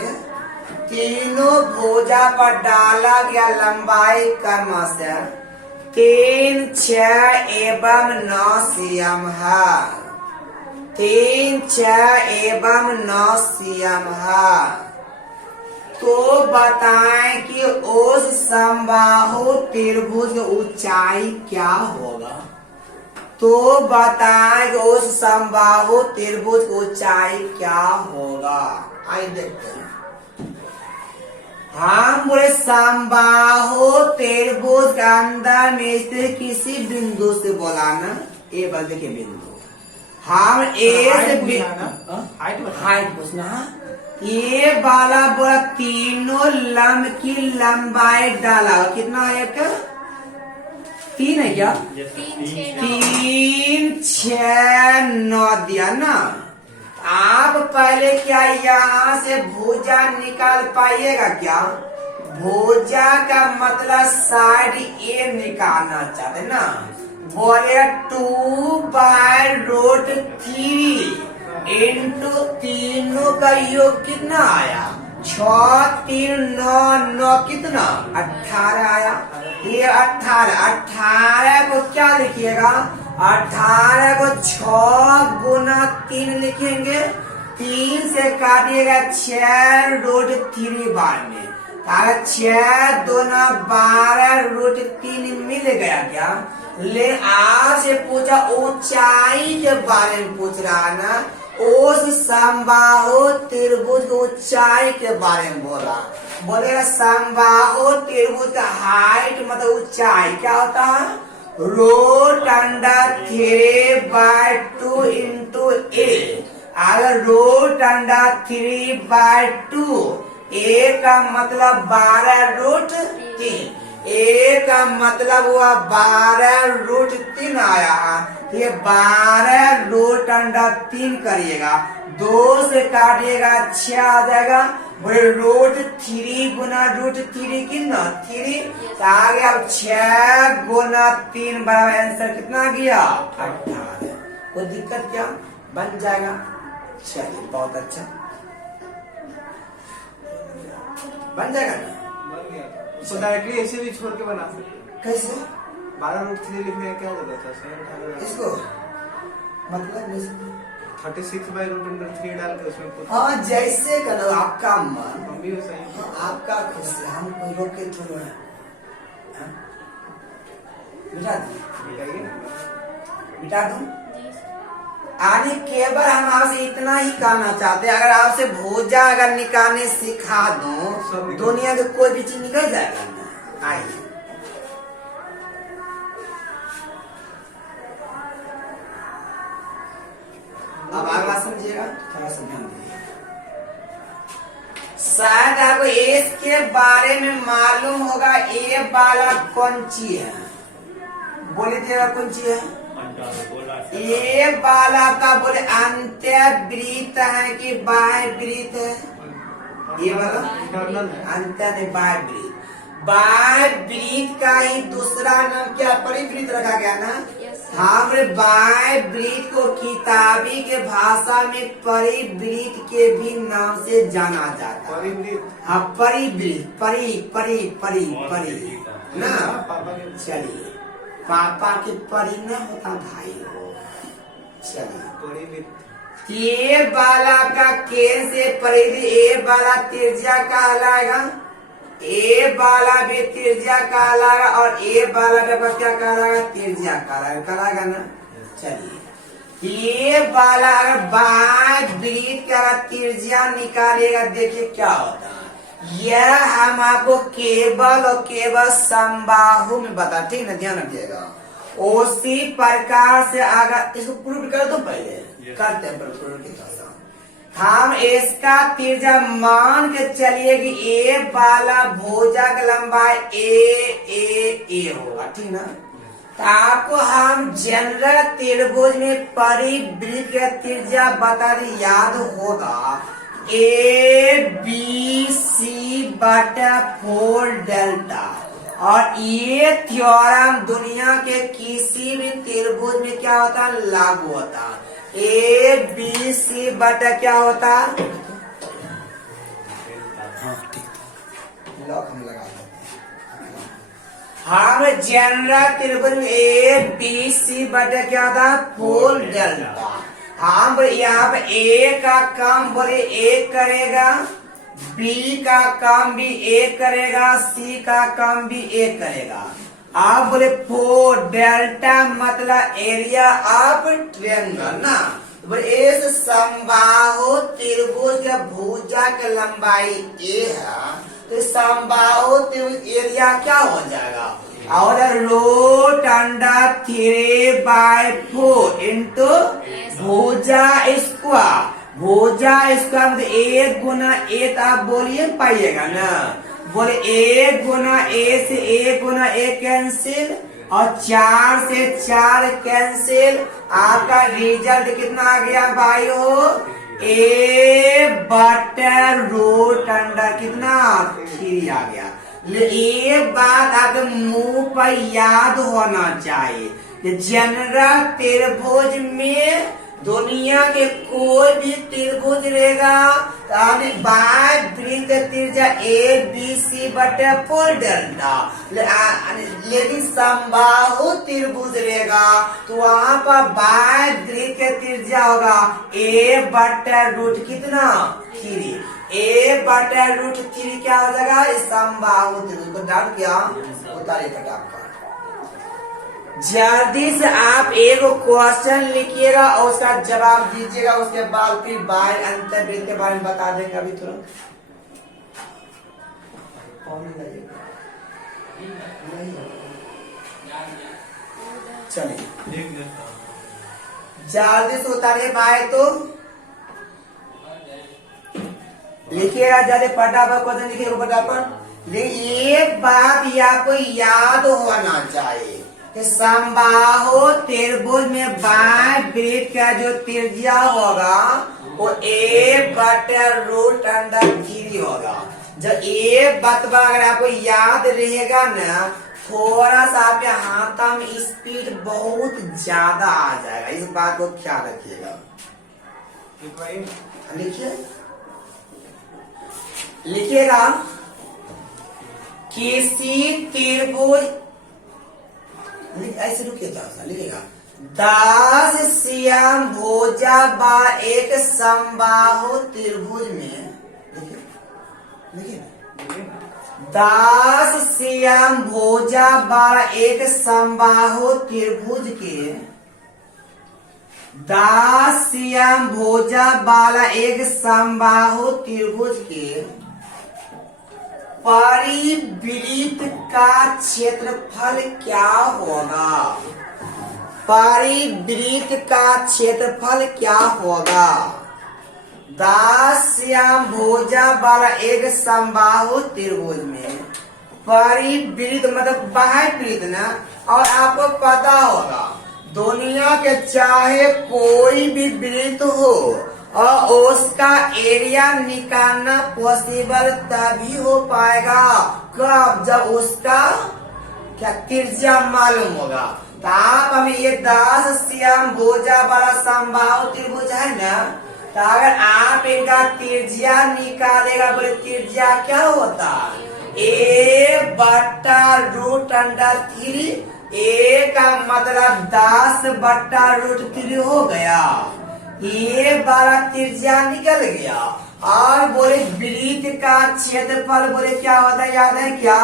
तीनों भुजा पर डाला गया लंबाई क्रमशः 3, 6 एवं 9 cm है। 3, 6 एवं 9 cm है। तो बताएं कि उस समबाहु त्रिभुज की ऊंचाई क्या होगा? तो बताएं कि उस समबाहु त्रिभुज की ऊंचाई क्या होगा? आइए देखते हैं। हम बोले समबाहु त्रिभुज के अंदर में स्थित किसी बिंदु से बोला ना, ये बदले के बिंदु हम हाइट पूछना। ये वाला बोला तीनों लंब की लंबाई डाला, कितना है? एक 3 है क्या? 3, 6, 9 दिया ना। आप पहले क्या यहाँ से भुजा निकाल पाइएगा क्या? भुजा का मतलब साइड ए निकालना चाहते ना। बोले 2/√3 इंटू तीनों का योग कितना आया? 6, 3, 9, 9 कितना? 18 आया। ये 18 को क्या लिखिएगा? 18 को 6 गुना 3 लिखेंगे। 3 से काटिएगा 6√3 बार में। 6 दूना 12√3 मिल गया क्या? ले आपसे पूछा ऊंचाई के बारे में पूछ रहा ना। उस समबाहु त्रिभुज की ऊंचाई के बारे में बोला। बोलेगा समबाहु त्रिभुज का हाइट मतलब ऊंचाई क्या होता है? √3/2 इंटू ए। अगर √3/2 ए का मतलब 12√3, ए का मतलब हुआ 12√3 आया। ये 12√3 करिएगा, 2 से काटिएगा 6 आ जाएगा। बोले √3 गुना √3 कितना? 3 तो आ गया। अब 6 गुना 3 बराबर आंसर कितना गया? 18। कोई दिक्कत क्या? बन जाएगा। चलिए बहुत अच्छा बन जाएगा ना। तो डायरेक्टली ऐसे भी छोड़ के बना सकते। कैसे? 12√3 लिखने का क्या जरूरत है? इसको मतलब 36/√3 डाल के उसमें कुछ। हाँ जैसे करो आपका मन। हम भी वैसा ही। आपका खुशी, हम कोई रोक के थोड़ा है। हाँ? मिटा दूं? मिटा दूं? आने केवल हम आपसे इतना ही कहना चाहते हैं, अगर आपसे भुजा अगर निकालने सिखा दूं दुनिया के कोई भी चीज निकल जाएगा ना। आइए अब आगे समझिएगा, थोड़ा सा ध्यान दीजिए। शायद आपको इसके बारे में मालूम होगा। ए वाला कौन ची है? बोले तेरा कौन ची है? ए वाला का बोले अंत्य वृत्त है कि बाह्य वृत्त है? ये वाला इंटरनल है। अंत्य नहीं, बाह्य वृत्त। बाह्य वृत्त का ही दूसरा नाम क्या परिवृत्त रखा गया ना? हाँ, बाह्य वृत्त को किताबी के भाषा में परिवृत्त के भी नाम से जाना जाता है। परिवृत्त। हाँ, परिवृत्त, परी परी परी परी ना। पापा के चलिए, पापा के परी न होता भाई हो। चलिए, परिवृत्त। ये वाला का केंद्र से परिधि ए वाला त्रिज्या कहलाएगा। ए वाला भी त्रिज्या कहलाएगा और ए वाला के पास क्या कहलाएगा? त्रिज्या कहलाएगा ना। चलिए, ये वाला अगर बाह्य वृत्त का त्रिज्या निकालेगा, देखिए क्या होता है। यह हम आपको केवल और केवल समबाहु में बता, ठीक ना? ध्यान रखिएगा। उसी प्रकार से अगर इसको प्रूव कर दो, पहले करते हैं प्रूव की तरह। हम इसका त्रिज्या मान के चलिए कि ए वाला भुजा की लंबाई ए होगा, ठीक ना? तो आपको हम जनरल त्रिभुज में परिवृत्त का त्रिज्या बता दी, याद होगा ABC/4 डेल्टा। और ये थ्योरम दुनिया के किसी भी त्रिभुज में क्या होता है? लागू होता है। ABC बटा क्या होता? हाँ, ठीक है, लॉक हम लगा देते हैं। हम जनरल त्रिभुज में ABC बटा क्या होता? 4 डेल्टा। हम यहाँ पे A का काम बोले A करेगा, B का काम भी A करेगा, C का काम भी A करेगा। आप बोले 4 डेल्टा मतलब एरिया ऑफ ट्रायंगल ना। बोले इस समबाहु त्रिभुज के भुजा की लंबाई ए है, तो समबाहु त्रिभुज एरिया क्या हो जाएगा? और √3/4 इंटू भुजा स्क्वायर। भुजा स्क्वायर मतलब 1 गुना 1, आप बोलिए पाइएगा ना। बोले 1 गुना ए से 1 गुना ए कैंसिल और 4 से 4 कैंसिल। आपका रिजल्ट कितना आ गया भाई हो? A/√3 कितना? 3 आ गया। ये बात आपके मुंह पर याद होना चाहिए कि जनरल त्रिभुज में दुनिया के कोई भी त्रिभुज रहेगा, बाह्य वृत्त त्रिज्या ABC/4 डेल्टा। लेकिन समबाहु त्रिभुज रहेगा तो वहाँ पर बाह्य वृत्त के त्रिज्या होगा A/√3 कितना? 3। A/√3 क्या हो जाएगा? इस समबाहु त्रिभुज को डाल क्या उतारे फटाफट। जल्दी से आप एक क्वेश्चन लिखिएगा और उसका जवाब दीजिएगा। उसके बाद फिर बाह्य अंतर्वृत्त के बारे में बता देंगे अभी तुरंत। चलिए जल्दी से उतारिए भाई, तो लिखिएगा जल्दी फटाफट, क्वेश्चन लिखिएगा फटाफट। लेकिन ये बात आपको याद होना चाहिए कि समबाहु त्रिभुज में बाह्य वृत्त का जो त्रिज्या होगा वो A/√3 होगा। जब ये बतवा अगर आपको याद रहेगा ना, थोड़ा सा आपके हाथ में स्पीड बहुत ज्यादा आ जाएगा। इस बात को ख्याल रखिएगा। लिखिएगा किसी त्रिभुज, ऐसे रुकिए, लिखेगा 10 सियाम भुजा बा एक समबाहु त्रिभुज में। देखिए 10 सियाम भुजा बा एक समबाहु त्रिभुज के 10 सियाम भुजा वाला एक समबाहु त्रिभुज के परिवृत्त का क्षेत्रफल क्या होगा? परिवृत्त का क्षेत्रफल क्या होगा? दास्याम भुजा वाला एक समबाहु त्रिभुज में परिवृत्त मतलब बाह्य वृत्त ना। और आपको पता होगा दुनिया के चाहे कोई भी वृत्त हो और उसका एरिया निकालना पॉसिबल तभी हो पाएगा कब, जब उसका क्या त्रिज्या मालूम होगा। तो आप हमें ये दास्याम भुजा वाला समबाहु त्रिभुज है ना, तो अगर आप इनका त्रिज्या निकालेगा, बोले त्रिज्या क्या होता है, a बट्टा रूट अंडर 3। a का मतलब 10/√3 हो गया। ये वाला त्रिज्या निकल गया। और बोले वृत्त का क्षेत्रफल बोले क्या होता है, याद है क्या,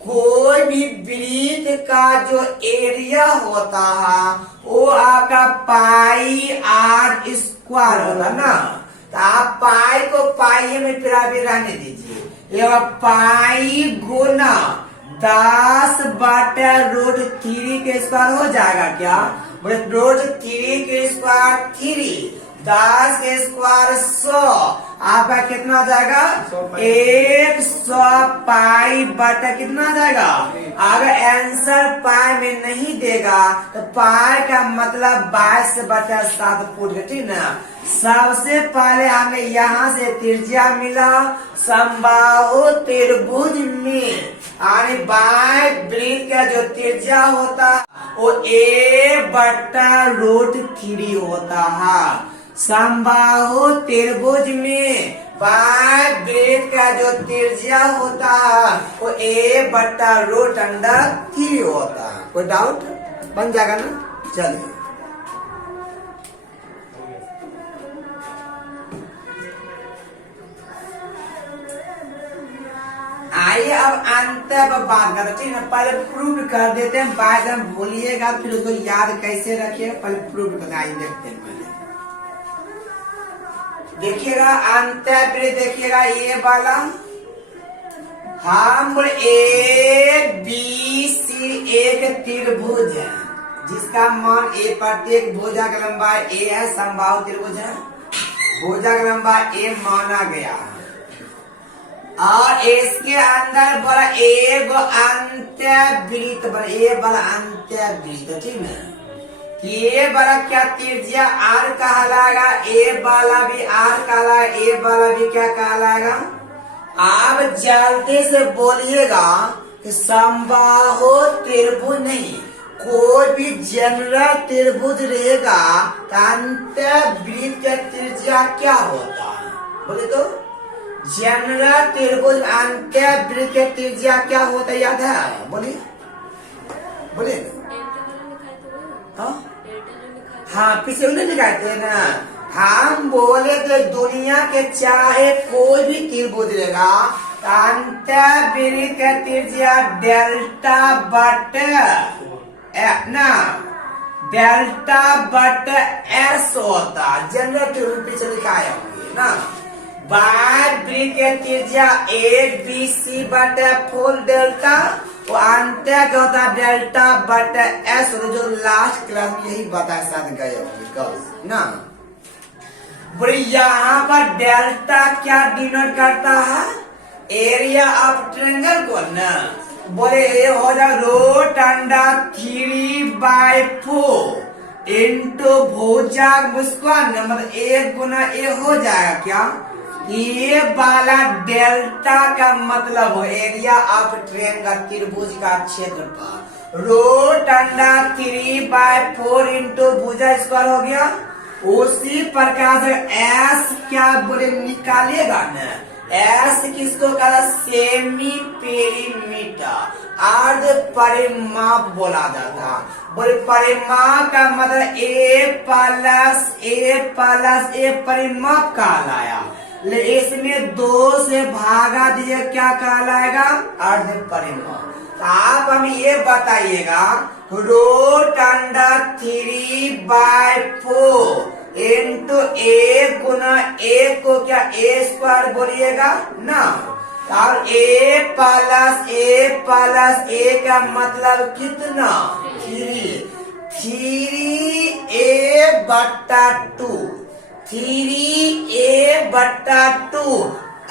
कोई भी वृत्त का जो एरिया होता है वो आपका पाई r स्क्वायर होगा ना। तो आप पाई को पाई में फिर अभी रहने दीजिए, ये पाई गुना 10/√3 के स्क्वायर हो जाएगा क्या, बोले √3 के स्क्वायर 3, 10 के स्क्वायर 100, आपका कितना आ जाएगा 100 पाई बटा कितना आ जाएगा। अगर आंसर पाई में नहीं देगा तो पाई का मतलब 22/7 फुट, ठीक ना। सबसे पहले हमें यहाँ से त्रिज्या मिला समबाहु त्रिभुज में, यानी बाह्य वृत्त का जो त्रिज्या होता वो a/√3 होता है। समबाहु त्रिभुज में बाह्य वृत्त का जो त्रिज्या होता है वो a/√3 होता है। कोई डाउट बन जाएगा ना, चलिए। आइए अब अंत बात करते हैं, ठीक है। पहले प्रूव कर देते हैं, बाद में भूलिएगा फिर उसको याद कैसे रखिए, पहले प्रूव बताइए, देखते हैं। पहले देखिएगा अंत देखिएगा ये वाला, हम ABC एक त्रिभुज है जिसका मान a, प्रत्येक भुजा का लंबाई a है, समबाहु त्रिभुज है, भुजा का लंबाई a माना गया है। और इसके अंदर बड़ा एक अंत्य वृत्त बड़ा, ये बड़ा अंत्य वृत्त, ठीक है। ये वाला क्या त्रिज्या r कहलाएगा, ए वाला भी r कहलाएगा, ए वाला भी क्या कहलाएगा। आप जल्दी से बोलिएगा कि समबाहु त्रिभुज नहीं, कोई भी जनरल त्रिभुज रहेगा तो अंत्य वृत्त का त्रिज्या क्या होता है, बोले तो जनरल त्रिभुज अंत्य वृत्त का त्रिज्या क्या होता है, याद है, बोलिए बोलिए। हाँ पीछे उन्हें दिखाते ना, हम बोले तो दुनिया के चाहे कोई भी त्रिभुज रहेगा अंत्य वृत्त का त्रिज्या डेल्टा बट ना, डेल्टा बट एस होता, जनरल त्रिभुज पीछे दिखाया होंगे ना। बाह्य वृत्त का त्रिज्या ABC बटे फुल डेल्टा, वो अंत्य क्या होता है डेल्टा बट एस होता, जो लास्ट क्लास में यही बताया साथ गए होंगे ना। बोले यहाँ पर डेल्टा क्या डिनोट करता है, एरिया ऑफ ट्रायंगल को ना। बोले ये हो जाए √3/4 इंटू भुजा स्क्वायर, मतलब 1 गुना ए हो जाएगा क्या, ये वाला डेल्टा का मतलब हो एरिया ऑफ ट्रायंगल त्रिभुज का क्षेत्रफल, √3/4 इंटू भुजा स्क्वायर हो गया। उसी प्रकार से एस क्या बोले निकालिएगा ना, एस किसको कहा, सेमी पेरीमीटर, अर्ध परिमाप बोला जाता। बोले परिमाप का मतलब a+a परिमाप कहलाया, इसमें 2 से भागा दिए क्या कहलाएगा, अर्ध परिमाप। आप हमें ये बताइएगा √3/4 इंटू 1 गुना 1 को क्या a² बोलिएगा ना। और a+a का मतलब कितना, 3a/2, 3a/2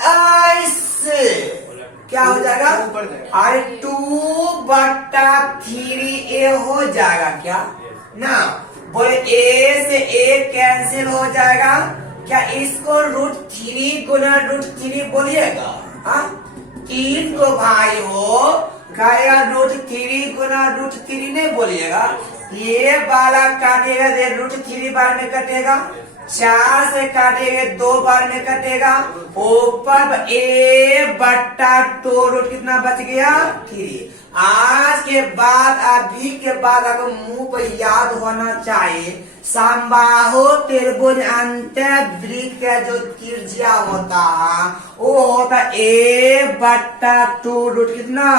ऐसे क्या हो जाएगा? ऊपर जाएगा। अरे 2/3a हो जाएगा क्या ना? बोले a से a कैंसिल हो जाएगा क्या? इसको √3 गुना √3 बोलिएगा। हाँ, 3 को भाई हो कहेगा √3 गुना √3 नहीं बोलिएगा। ये वाला काटेगा, √3 बार में कटेगा, 4 से काटेंगे 2 बार में कटेगा, ऊपर a/2 रूट कितना बच गया? 3। आज के बाद, अभी के बाद आपको मुंह पर याद होना चाहिए, समबाहु त्रिभुज अंतःवृत्त का जो त्रिज्या होता है वो होता a/2 रूट कितना?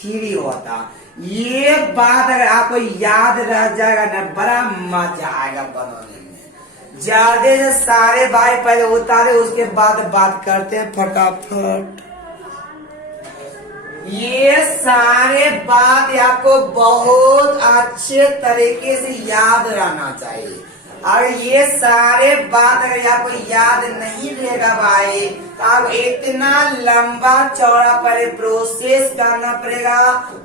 3 होता। ये बात अगर आपको याद रह जाएगा ना, बड़ा मजा आएगा बनाने में। ज्यादा से सारे भाई पहले उतारे, उसके बाद बात करते हैं फटाफट। ये सारे बात आपको बहुत अच्छे तरीके से याद रहना चाहिए। और ये सारे बात अगर आपको याद नहीं रहेगा भाई, तो आप इतना लंबा चौड़ा पहले प्रोसेस करना पड़ेगा,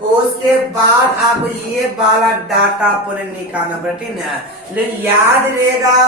उसके बाद आप ये वाला डाटा पूरे निकालना पड़ेगा, ठीक है? लेकिन याद रहेगा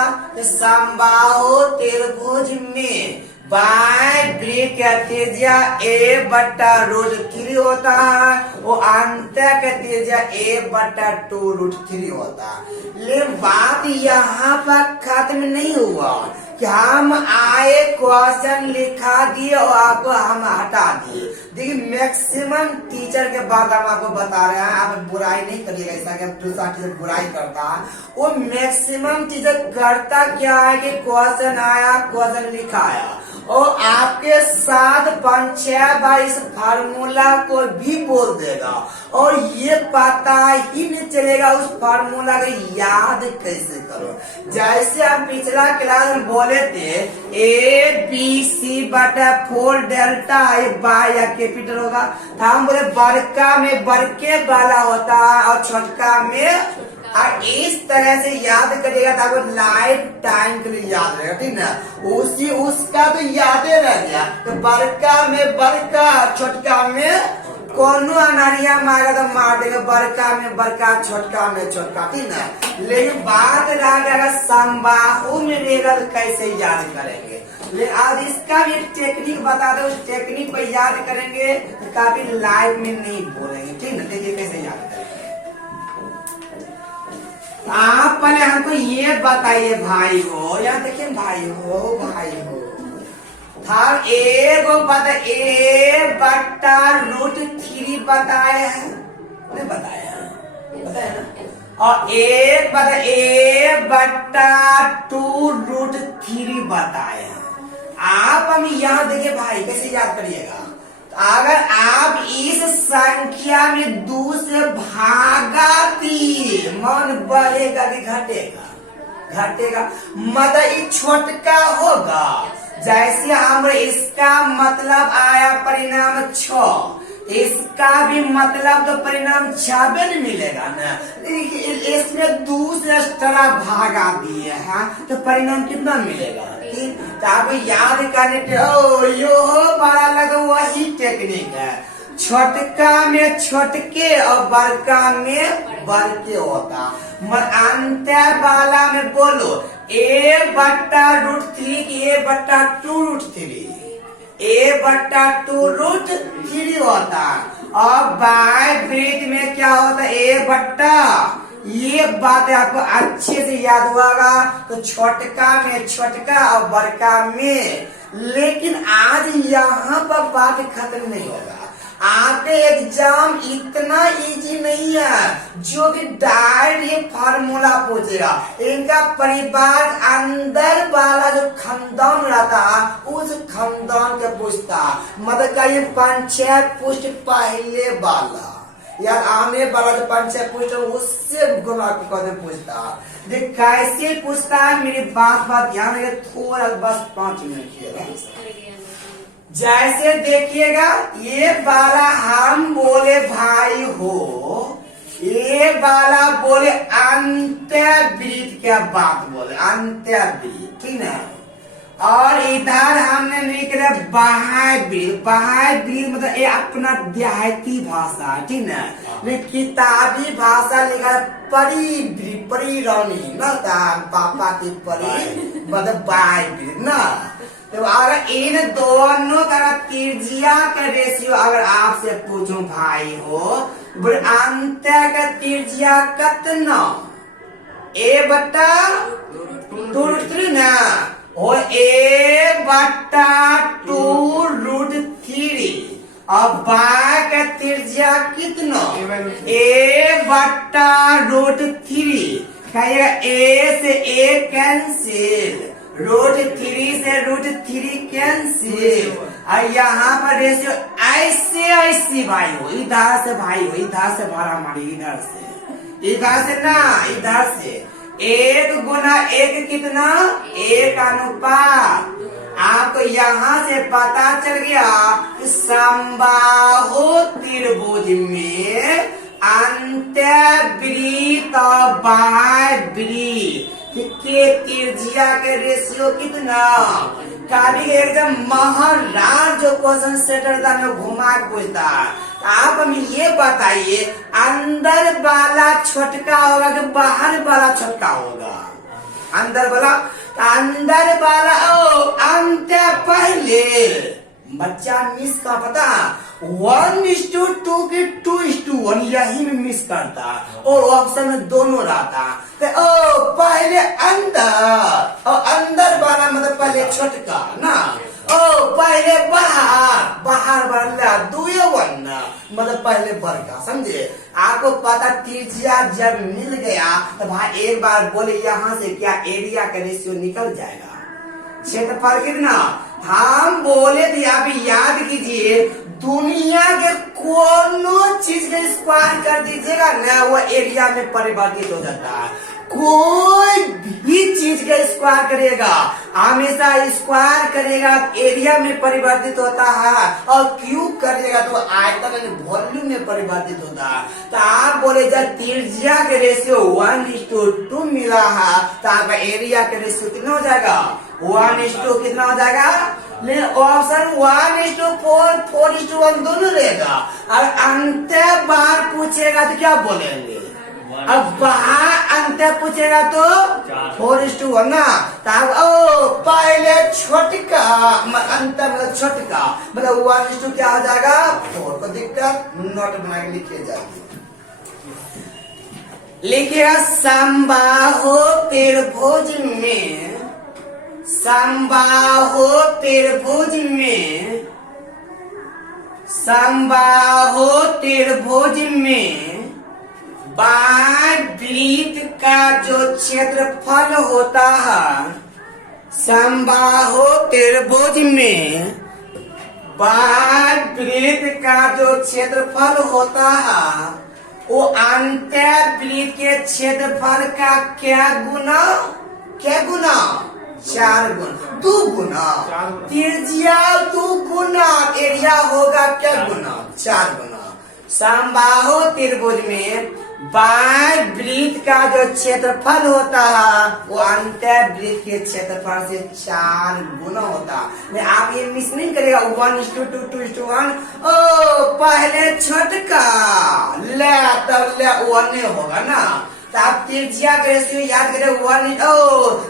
समबाहु त्रिभुज में बाएं वृत्त का त्रिज्या a/√3 होता है, वो अंतर का त्रिज्या a/2 √3 होता है। लेकिन बात यहाँ पर खत्म नहीं हुआ कि हम आए क्वेश्चन लिखा दिए और आपको हम हटा दिए। देखिए मैक्सिमम टीचर के बाद हम आपको बता रहे हैं, आप बुराई नहीं करिएगा ऐसा कि दूसरा टीचर बुराई करता है। वो मैक्सिमम टीचर करता क्या है कि क्वेश्चन आया, क्वेश्चन लिखाया और आपके साथ 5-6 बार इस फार्मूला को भी बोल देगा और ये पता ही नहीं चलेगा उस फार्मूला को याद कैसे करो। जैसे हम पिछला क्लास में बोले थे ABC/4 डेल्टा ये बाय या कैपिटल होगा, तो हम बोले बड़का में बड़के वाला होता है और छोटका में, और इस तरह से याद करिएगा तो आपको लाइफ टाइम के लिए याद रहेगा, ठीक ना? उसी उसका तो यादे रह गया, तो बड़का में बड़का, छोटका में कोनो अनारिया मारेगा तो मार देगा, बड़का में बड़का, छोटका में छोटका, ठीक ना? लेकिन बात रह गया समबाहु में रहेगा तो कैसे याद करेंगे। लेकिन आज इसका भी एक टेक्निक बता दो, उस टेक्निक पर याद करेंगे तो काफी लाइफ में नहीं बोलेंगे, ठीक ना? देखिए कैसे याद करेंगे। आप पहले हमको ये बताइए भाई हो, यहाँ देखिए भाई हो था एगो बता a/√3 बताया है, नहीं बताया ना? और एक बता a/2√3 बताया। आप हम यहाँ देखिए भाई कैसे याद करिएगा। अगर आप इस संख्या में 2 से भागा दिए, मन बढ़ेगा कि घटेगा? घटेगा, मतलब ये छोटका होगा। जैसे हम इसका मतलब आया परिणाम 6, इसका भी मतलब तो परिणाम 6 नहीं मिलेगा ना। इसमें 2 से एक्स्ट्रा भागा दिए हैं तो परिणाम कितना मिलेगा? तो आपको याद करने के यो बड़ा लगा, वही टेक्निक है। छोटका में छोटके और बड़का में बड़के होता। अंतर वाला में बोलो a/√3 की a/2√3, a/2√3 होता। और बाय वृत्त में क्या होता? ये बात आपको अच्छे से याद होगा। तो छोटका में छोटका और बड़का में, लेकिन आज यहाँ पर बात खत्म नहीं होगा। आपके एग्जाम इतना इजी नहीं है जो कि डायरेक्ट ये फार्मूला पूछेगा। इनका परिवार अंदर वाला जो खानदान रहता है उस खानदान के पूछता, मतलब कहीं 5-6 पुष्ट पहले वाला या आने वाला जो 5-6 पुष्ट उससे गुना कदम पूछता। देख कैसे पूछता है, मेरी बात ध्यान रखिए, थोड़ा बस 5 मिनट किएगा। जैसे देखिएगा ये वाला हम बोले भाई हो ये वाला बोले अंत्यवृत्त, क्या बात बोले अंत्यवृत्त, ठीक है। और इधर हमने लिखा बाह्य वृत्त। बाह्य वृत्त मतलब ये अपना देहाती भाषा, ठीक है। लेकिन किताबी भाषा लिखा परिवृत्त, परिरानी न पापा की परी मतलब बाह्य वृत्त ना। तो अगर इन दोनों का त्रिज्या का रेशियो अगर आपसे पूछूं भाई हो, बोले अंत्य का त्रिज्या कितना? ए बट्टा रूट थ्री ना, और ए बट्टा 2√3। और बाय का त्रिज्या कितना? ए बट्टा √3। कहिएगा ए से ए कैंसिल, √3 से √3 कैंसिल। और यहाँ पर रेशियो ऐसे ऐसे भाई हो, इधर से भाई हो, इधर से भाड़ा हमारी, इधर से ना, इधर से 1 गुना 1 कितना? 1 अनुपात। आपको यहाँ से पता चल गया कि समबाहु त्रिभुज में अंत्यवृत्त और बाह्य वृत्त के त्रिज्या के रेशियो कितना? कभी एकदम महाराज जो क्वेश्चन सेटर था मैं घुमा के पूछता। आप हमें ये बताइए अंदर वाला छोटका होगा कि बाहर वाला छोटका होगा? अंदर वाला ओ अंत्य पहले बच्चा मिस का पता 1:2 के 2:1 यही में मिस करता और ऑप्शन में दोनों रहता। तो ओ पहले अंदर और अंदर वाला मतलब पहले छोटका ना, ओ पहले बाहर वाला 2:1 मतलब पहले बड़का, समझे? आपको पता त्रिज्या जब मिल गया तो भाई एक बार बोले यहाँ से क्या एरिया का रेशियो निकल जाएगा, क्षेत्रफल कितना? हम बोले थे, आप याद कीजिए दुनिया के कोनो चीज का स्क्वायर कर दीजिएगा ना वो एरिया में परिवर्तित हो जाता है। कोई भी चीज का स्क्वायर करेगा हमेशा स्क्वायर करेगा एरिया में परिवर्तित होता है, और क्यूब करेगा तो आयतन वॉल्यूम में परिवर्तित होता है। तो आप बोले जब त्रिज्या के रेशियो 1:2 मिला है तो आपका एरिया के रेशियो कितना हो जाएगा? 1:2 कितना हो जाएगा? लेकिन ऑप्शन 1:4, 4:1 दोनों रहेगा। और अंत बार पूछेगा तो क्या बोलेंगे? अब बाहर अंत पूछेगा तो 4:1 ना। ओ पहले छोटका अंत मतलब छोटका मतलब 1:2 क्या हो जाएगा? 4 को दिक्कत नोट बना के लिखे जाएगी। लिखिएगा समबाहु त्रिभुज में, समबाहु त्रिभुज में, समबाहु त्रिभुज में बाह्य वृत्त का जो क्षेत्रफल होता है, समबाहु त्रिभुज में बाह्य वृत्त का जो क्षेत्रफल होता है वो अंत्यवृत्त के क्षेत्रफल का क्या गुना? 4 गुना, 2 गुना। त्रिज्या 2 गुना, एरिया होगा क्या गुना? 4 गुना। समबाहु त्रिभुज में बाह्य वृत्त का जो क्षेत्रफल होता है वो अंत्यवृत्त के क्षेत्रफल से 4 गुना होता है। आप ये मिस नहीं करेगा 1:2, 2:1। ओ पहले छोटका ले तब ले 1 होगा ना। तो आप त्रिज्या के रेशियो याद करें 1,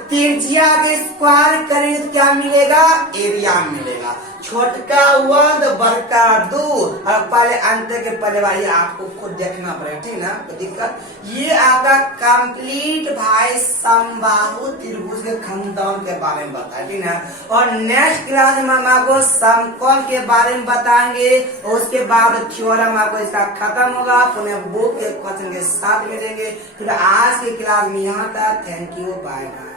त्रिज्या के स्क्वायर करेंगे तो क्या मिलेगा? एरिया मिलेगा। छोटका 1 बड़का 2, और पहले अंत के पहले वाली आपको खुद देखना पड़ेगा, ठीक ना? तो दिक्कत ये आपका कंप्लीट भाई समबाहु त्रिभुज के खंडन के बारे में बताया, ठीक ना? और नेक्स्ट क्लास में हम आपको समकोण के बारे में बताएंगे, और उसके बाद थ्योरम आपको इसका खत्म होगा, पुनः बुक के क्वेश्चन के साथ मिलेंगे। फिर आज की क्लास में यहाँ तक। Thank you, bye bye.